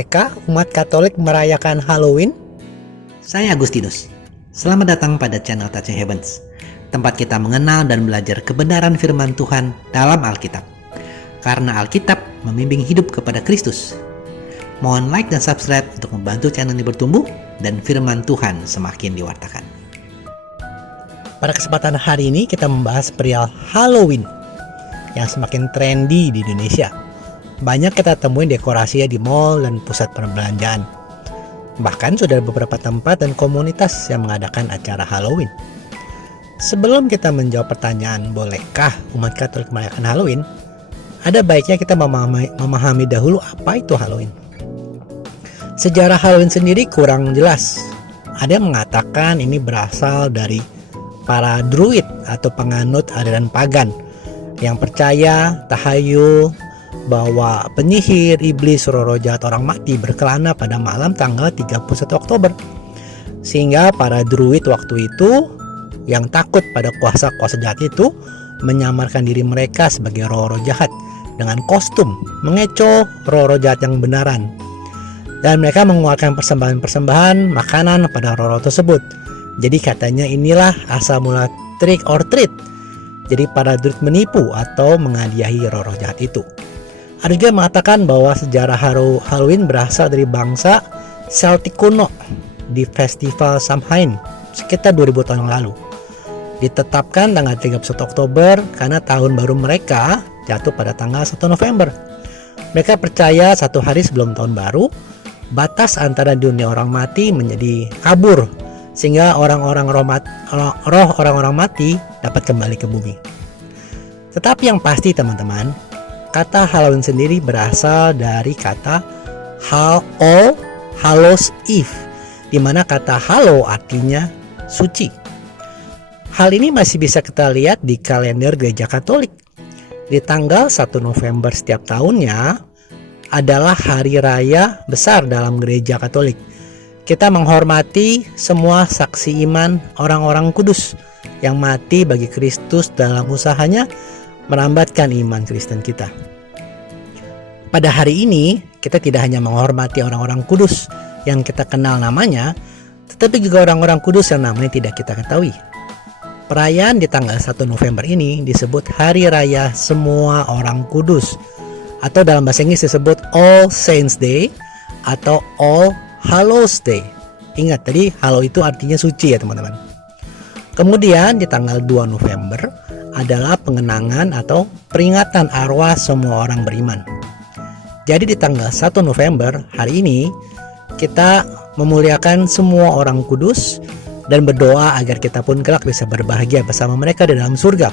Bolehkah umat Katolik merayakan Halloween? Saya Agustinus. Selamat datang pada channel Touching Heavens, tempat kita mengenal dan belajar kebenaran firman Tuhan dalam Alkitab. Karena Alkitab membimbing hidup kepada Kristus. Mohon like dan subscribe untuk membantu channel ini bertumbuh dan firman Tuhan semakin diwartakan. Pada kesempatan hari ini kita membahas perihal Halloween yang semakin trendy di Indonesia. Banyak kita temuin dekorasinya di mall dan pusat perbelanjaan. Bahkan sudah ada beberapa tempat dan komunitas yang mengadakan acara Halloween. Sebelum kita menjawab pertanyaan, bolehkah umat Katolik merayakan Halloween? Ada baiknya kita memahami dahulu apa itu Halloween. Sejarah Halloween sendiri kurang jelas. Ada yang mengatakan ini berasal dari para druid atau penganut aliran pagan yang percaya tahayul bahwa penyihir, iblis, roh jahat orang mati berkelana pada malam tanggal 31 Oktober. Sehingga para druid waktu itu yang takut pada kuasa-kuasa jahat itu menyamarkan diri mereka sebagai roh jahat dengan kostum mengecoh roh jahat yang benaran. Dan mereka mengeluarkan persembahan-persembahan makanan pada roh tersebut. Jadi katanya inilah asal mula trick or treat. Jadi para druid menipu atau menghadiahi roh jahat itu. Ada juga yang mengatakan bahwa sejarah Halloween berasal dari bangsa Celtic kuno di festival Samhain sekitar 2000 tahun yang lalu. Ditetapkan tanggal 31 Oktober karena tahun baru mereka jatuh pada tanggal 1 November. Mereka percaya satu hari sebelum tahun baru, batas antara dunia orang mati menjadi kabur sehingga orang-orang mati dapat kembali ke bumi. Tetapi yang pasti teman-teman, kata Halloween sendiri berasal dari kata All Hallows Eve, di mana kata Hallow artinya suci. Hal ini masih bisa kita lihat di kalender Gereja Katolik. Di tanggal 1 November setiap tahunnya adalah hari raya besar dalam Gereja Katolik. Kita menghormati semua saksi iman orang-orang kudus yang mati bagi Kristus dalam usahanya merambatkan iman Kristen kita. Pada hari ini, kita tidak hanya menghormati orang-orang kudus yang kita kenal namanya, tetapi juga orang-orang kudus yang namanya tidak kita ketahui. Perayaan di tanggal 1 November ini disebut Hari Raya Semua Orang Kudus, atau dalam bahasa Inggris disebut All Saints Day atau All Hallows Day. Ingat tadi hallow itu artinya suci ya teman-teman. Kemudian di tanggal 2 November adalah pengenangan atau peringatan arwah semua orang beriman. Jadi di tanggal 1 November hari ini kita memuliakan semua orang kudus dan berdoa agar kita pun kelak bisa berbahagia bersama mereka di dalam surga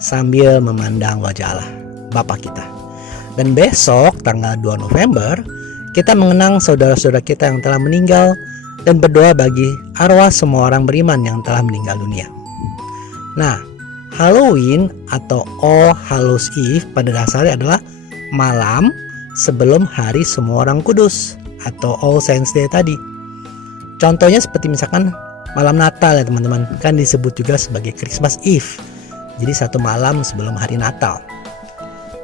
sambil memandang wajah Allah Bapa kita. Dan besok tanggal 2 November kita mengenang saudara-saudara kita yang telah meninggal dan berdoa bagi arwah semua orang beriman yang telah meninggal dunia. Nah, Halloween atau All Hallows Eve pada dasarnya adalah malam sebelum hari semua orang kudus atau All Saints Day tadi. Contohnya seperti misalkan malam Natal ya teman-teman, kan disebut juga sebagai Christmas Eve. Jadi satu malam sebelum hari Natal.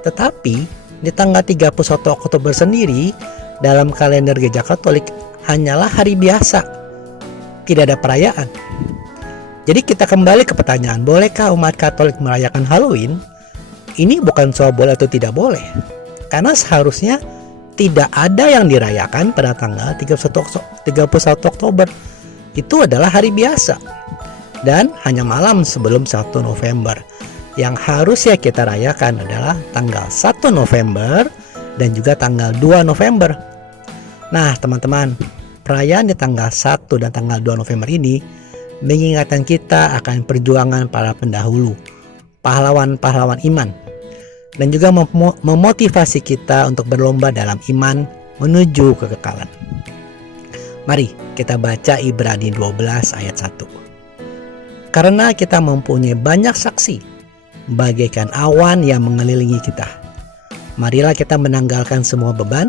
Tetapi di tanggal 31 Oktober sendiri dalam kalender Gereja Katolik hanyalah hari biasa. Tidak ada perayaan. Jadi kita kembali ke pertanyaan, bolehkah umat Katolik merayakan Halloween? Ini bukan soal boleh atau tidak boleh. Karena seharusnya tidak ada yang dirayakan pada tanggal 31 Oktober. Itu adalah hari biasa. Dan hanya malam sebelum 1 November. Yang harusnya kita rayakan adalah tanggal 1 November dan juga tanggal 2 November. Nah teman-teman, perayaan di tanggal 1 dan tanggal 2 November ini mengingatkan kita akan perjuangan para pendahulu, pahlawan-pahlawan iman, dan juga memotivasi kita untuk berlomba dalam iman menuju kekekalan. Mari kita baca Ibrani 12 ayat 1. Karena kita mempunyai banyak saksi, bagaikan awan yang mengelilingi kita. Marilah kita menanggalkan semua beban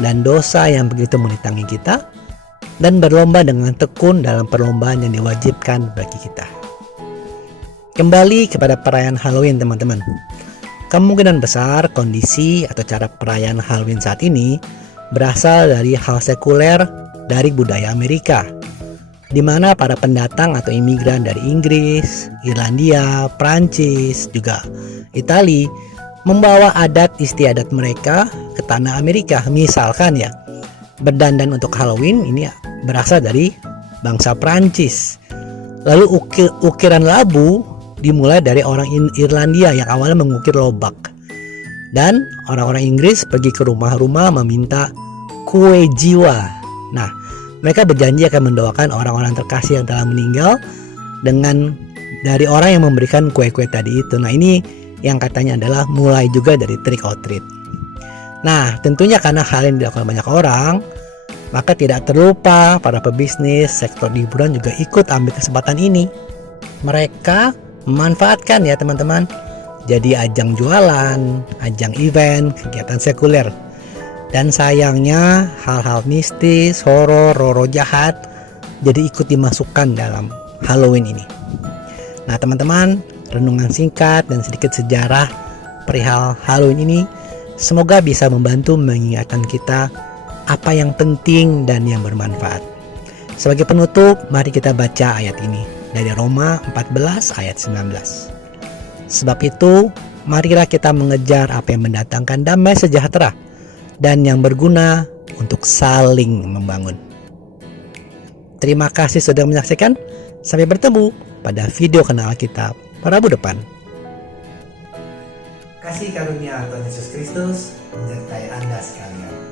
dan dosa yang begitu menitangi kita, dan berlomba dengan tekun dalam perlombaan yang diwajibkan bagi kita. Kembali kepada perayaan Halloween teman-teman. Kemungkinan besar kondisi atau cara perayaan Halloween saat ini berasal dari hal sekuler dari budaya Amerika, di mana para pendatang atau imigran dari Inggris, Irlandia, Prancis, juga Itali membawa adat istiadat mereka ke tanah Amerika. Misalkan ya, berdandan untuk Halloween ini berasal dari bangsa Prancis. Lalu ukiran labu dimulai dari orang Irlandia yang awalnya mengukir lobak. Dan orang-orang Inggris pergi ke rumah-rumah meminta kue jiwa. Nah, mereka berjanji akan mendoakan orang-orang terkasih yang telah meninggal dengan dari orang yang memberikan kue-kue tadi itu. Nah, ini yang katanya adalah mulai juga dari trick or treat. Nah, tentunya karena hal ini dilakukan banyak orang, maka tidak terlupa para pebisnis sektor hiburan juga ikut ambil kesempatan ini. Mereka memanfaatkan ya teman-teman, jadi ajang jualan, ajang event, kegiatan sekuler. Dan sayangnya hal-hal mistis, horor, roro jahat jadi ikut dimasukkan dalam Halloween ini. Nah teman-teman, renungan singkat dan sedikit sejarah perihal Halloween ini semoga bisa membantu mengingatkan kita apa yang penting dan yang bermanfaat. Sebagai penutup, mari kita baca ayat ini dari Roma 14 ayat 19. Sebab itu, marilah kita mengejar apa yang mendatangkan damai sejahtera dan yang berguna untuk saling membangun. Terima kasih sudah menyaksikan. Sampai bertemu pada video Kenal Alkitab Rabu depan. Kasih karunia Tuhan Yesus Kristus menyertai Anda sekalian.